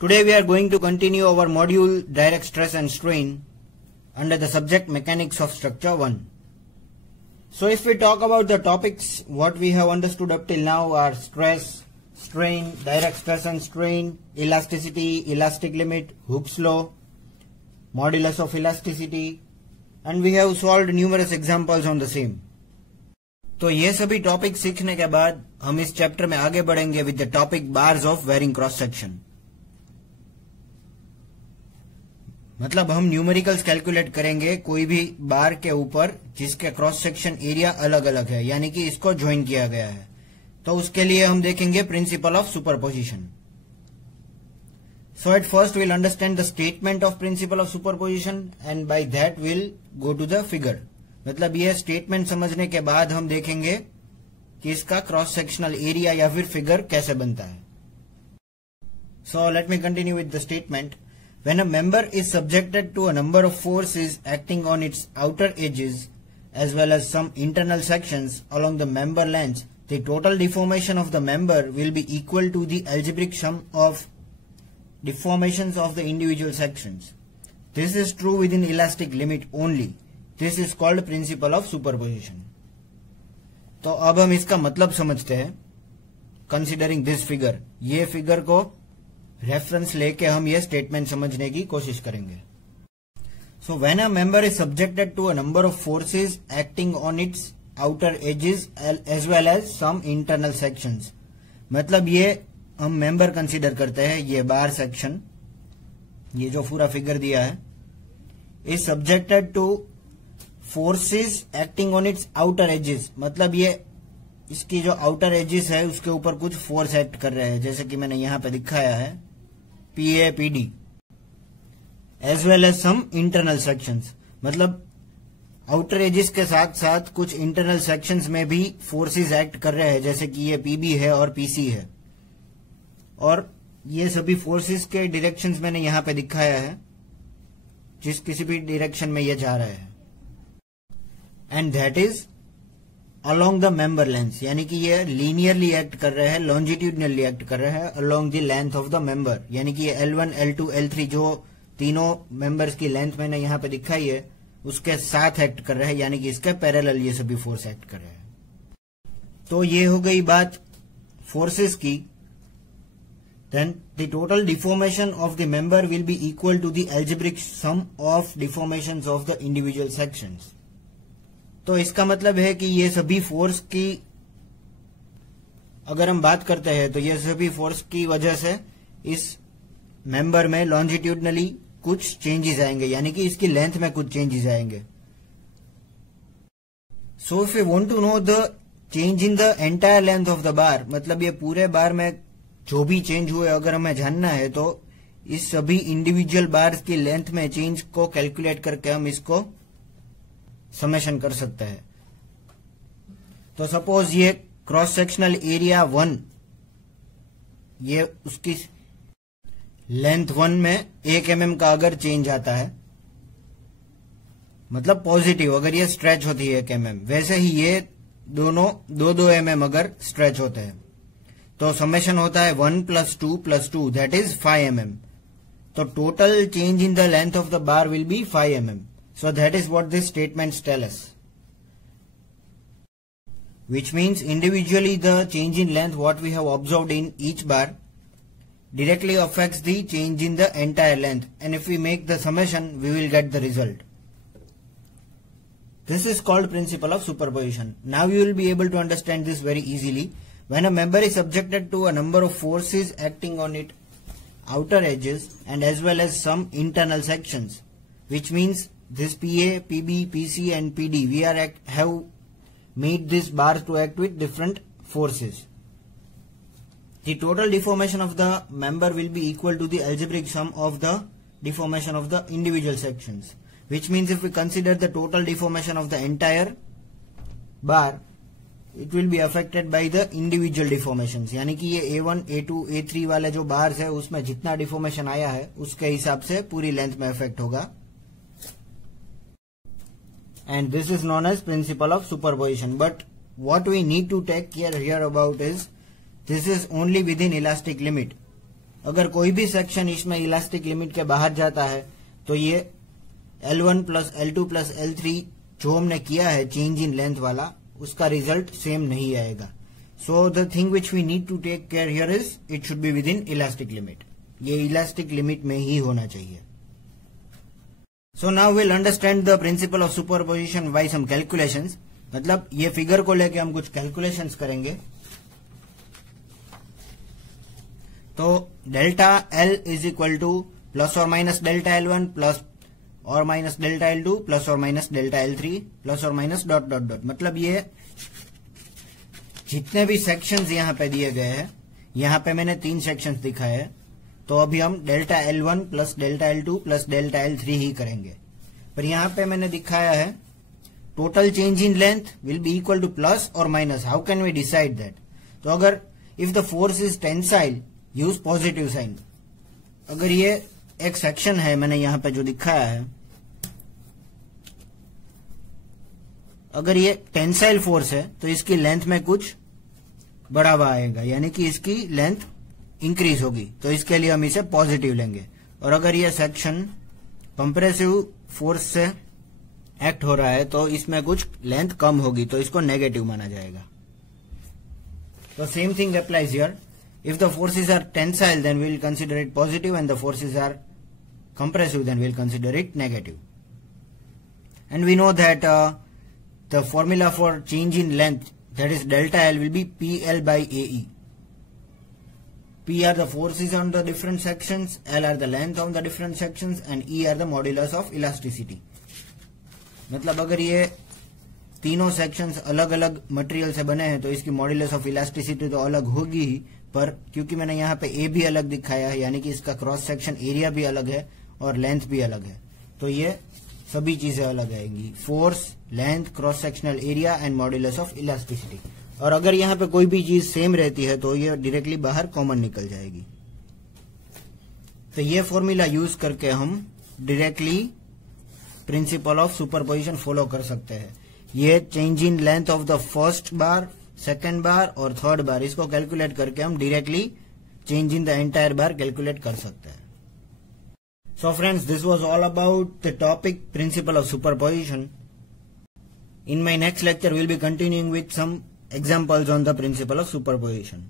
Today we are going to continue our module Direct Stress and Strain under the subject Mechanics of Structure 1. So if we talk about the topics, what we have understood up till now are stress, strain, direct stress and strain, elasticity, elastic limit, Hooke's law, modulus of elasticity, and we have solved numerous examples on the same. तो ये सभी topic सीखने के बाद हम इस chapter में आगे बढ़ेंगे with the topic bars of varying cross section. मतलब हम न्यूमेरिकल्स कैलकुलेट करेंगे कोई भी बार के ऊपर जिसके क्रॉस सेक्शन एरिया अलग अलग है, यानी कि इसको ज्वाइन किया गया है. तो उसके लिए हम देखेंगे principle of superposition. So at first will understand the statement of principle of superposition and by that will go to the figure. मतलब ये स्टेटमेंट समझने के बाद हम देखेंगे कि इसका क्रॉस सेक्शनल एरिया या फिर फिगर कैसे बनता है. So let me continue with the statement. When a member is subjected to a number of forces acting on its outer edges as well as some internal sections along the member length, the total deformation of the member will be equal to the algebraic sum of deformations of the individual sections. This is true within elastic limit only. This is called principle of superposition. तो अब हम इसका मतलब समझते हैं. Considering this figure, ये figure को reference लेके हम ये स्टेटमेंट समझने की कोशिश करेंगे. So when a member is subjected to a number of forces acting on its outer edges as well as some internal sections. मतलब ये हम मेंबर कंसीडर करते हैं. ये बार सेक्शन, ये जो पूरा फिगर दिया है, is subjected to forces acting on its outer edges. मतलब ये इसकी जो आउटर एजेस है उसके ऊपर कुछ फोर्स एक्ट कर रहे हैं, जैसे कि मैंने यहां पे दिखाया है P A P D, as well as some internal sections. मतलब आउटर एजेस के साथ साथ कुछ इंटरनल सेक्शंस में भी फोर्सेस एक्ट कर रहे हैं, जैसे कि ये पीबी है और पीसी है. और ये सभी फोर्सेस के डायरेक्शंस मैंने यहां पे दिखाया है, जिस किसी भी डायरेक्शन में ये जा रहे हैं. And that is along the member length, यानी कि ये लीनियरली एक्ट कर रहे हैं, लॉन्जिट्यूडनली एक्ट कर रहे हैं along the length of the member. यानी कि ये L1, L2, L3 जो तीनों मेंबर्स की लेंथ मैंने यहां पे दिखाई है उसके साथ एक्ट कर रहे हैं, यानी कि इसके पैरेलल ये सभी फोर्स एक्ट कर रहे हैं. तो ये हो गई बात फोर्सेस की. Then the total deformation of the member will be equal to the algebraic sum of deformations of the individual sections. तो इसका मतलब है कि ये सभी फोर्स की अगर हम बात करते हैं तो ये सभी फोर्स की वजह से इस मेंबर में लॉन्जिट्यूडनली कुछ चेंजेस आएंगे, यानी कि इसकी लेंथ में कुछ चेंजेस आएंगे. So if you want to know the change in the entire length of the bar, मतलब ये पूरे बार में जो भी चेंज हुए अगर हमें जानना है तो इस सभी इंडिविजुअल बार्स की लेंथ में चेंज को कैलकुलेट करके हम इसको समेशन कर सकते हैं. तो सपोज ये क्रॉस सेक्शनल एरिया 1, ये उसकी लेंथ 1 में 1 mm का अगर चेंज आता है, मतलब पॉजिटिव अगर ये स्ट्रेच होती है 1 mm, वैसे ही ये दोनों 2 mm अगर स्ट्रेच होते हैं तो समेशन होता है 1 + 2 + 2 दैट इज 5 mm. तो total change in the length of the bar will be 5 mm. So that is what these statements tell us, which means individually the change in length what we have observed in each bar directly affects the change in the entire length, and if we make the summation we will get the result. This is called principle of superposition. Now you will be able to understand this very easily. When a member is subjected to a number of forces acting on its outer edges and as well as some internal sections, which means this PA, PB, PC and PD, we have made this bars to act with different forces. The total deformation of the member will be equal to the algebraic sum of the deformation of the individual sections, which means if we consider the total deformation of the entire bar, it will be affected by the individual deformations. यानी कि ये A1, A2, A3 वाले जो bars है उसमें जितना deformation आया है उसके हिसाब से पूरी लेंथ में इफेक्ट होगा. And this is known as principle of superposition. But what we need to take care here about is this is only within elastic limit. अगर कोई भी सेक्शन इसमें इलास्टिक लिमिट के बाहर जाता है तो ये L1 plus L2 plus L3 जो हमने किया है चेंज इन लेंथ वाला, उसका रिजल्ट सेम नहीं आएगा. So the thing which we need to take care here is it should be within elastic limit. ये इलास्टिक लिमिट में ही होना चाहिए. So now will understand the principle of superposition by some calculations. मतलब ये figure को लेके हम कुछ कैलकुलेशंस करेंगे. तो delta L is equal to plus और माइनस डेल्टा L1 प्लस और माइनस डेल्टा L2 प्लस और माइनस डेल्टा L3 प्लस और माइनस डॉट डॉट डॉट. मतलब ये जितने भी सेक्शंस यहां पे दिए गए हैं, यहां पे मैंने 3 सेक्शंस दिखाए हैं, तो अभी हम delta L1 plus delta L2 plus delta L3 ही करेंगे. पर यहां पे मैंने दिखाया है total change in length will be equal to plus और minus. How can we decide that? तो अगर if the force is tensile use positive sign. अगर ये एक सेक्शन है, मैंने यहां पे जो दिखाया है, अगर ये टेंसाइल फोर्स है तो इसकी लेंथ में कुछ बढ़ावा आएगा, यानी कि इसकी लेंथ इंक्रीज होगी. तो इसके लिए हम इसे पॉजिटिव लेंगे. और अगर ये सेक्शन कंप्रेसिव फोर्स से एक्ट हो रहा है तो इसमें कुछ लेंथ कम होगी, तो इसको नेगेटिव माना जाएगा. तो same thing applies here. If the forces are tensile, then we will consider it positive, and the forces are compressive, then we will consider it negative. And we know that the formula for change in length, that is delta L, will be PL by AE. P are the forces on the different sections, L are the length on the different sections, and E are the modulus of elasticity. मतलब अगर ये तीनों sections अलग अलग material से बने हैं तो इसकी मॉड्यूलस ऑफ इलास्टिसिटी तो अलग होगी ही, पर क्योंकि मैंने यहाँ पे ए भी अलग दिखाया है, यानी कि इसका क्रॉस सेक्शन एरिया भी अलग है और लेंथ भी अलग है, तो ये सभी चीजें अलग आएंगी. Force, length, cross sectional area and modulus of elasticity. और अगर यहाँ पे कोई भी चीज सेम रहती है तो ये डायरेक्टली बाहर कॉमन निकल जाएगी. तो ये फॉर्मूला यूज करके हम directly principle of superposition follow कर सकते हैं. ये change in length of the first bar, second bar और थर्ड बार, इसको कैलकुलेट करके हम directly change in the entire bar calculate कर सकते हैं. So friends, this was all about the topic principle of superposition. In my next lecture, we'll be continuing with some examples on the principle of superposition.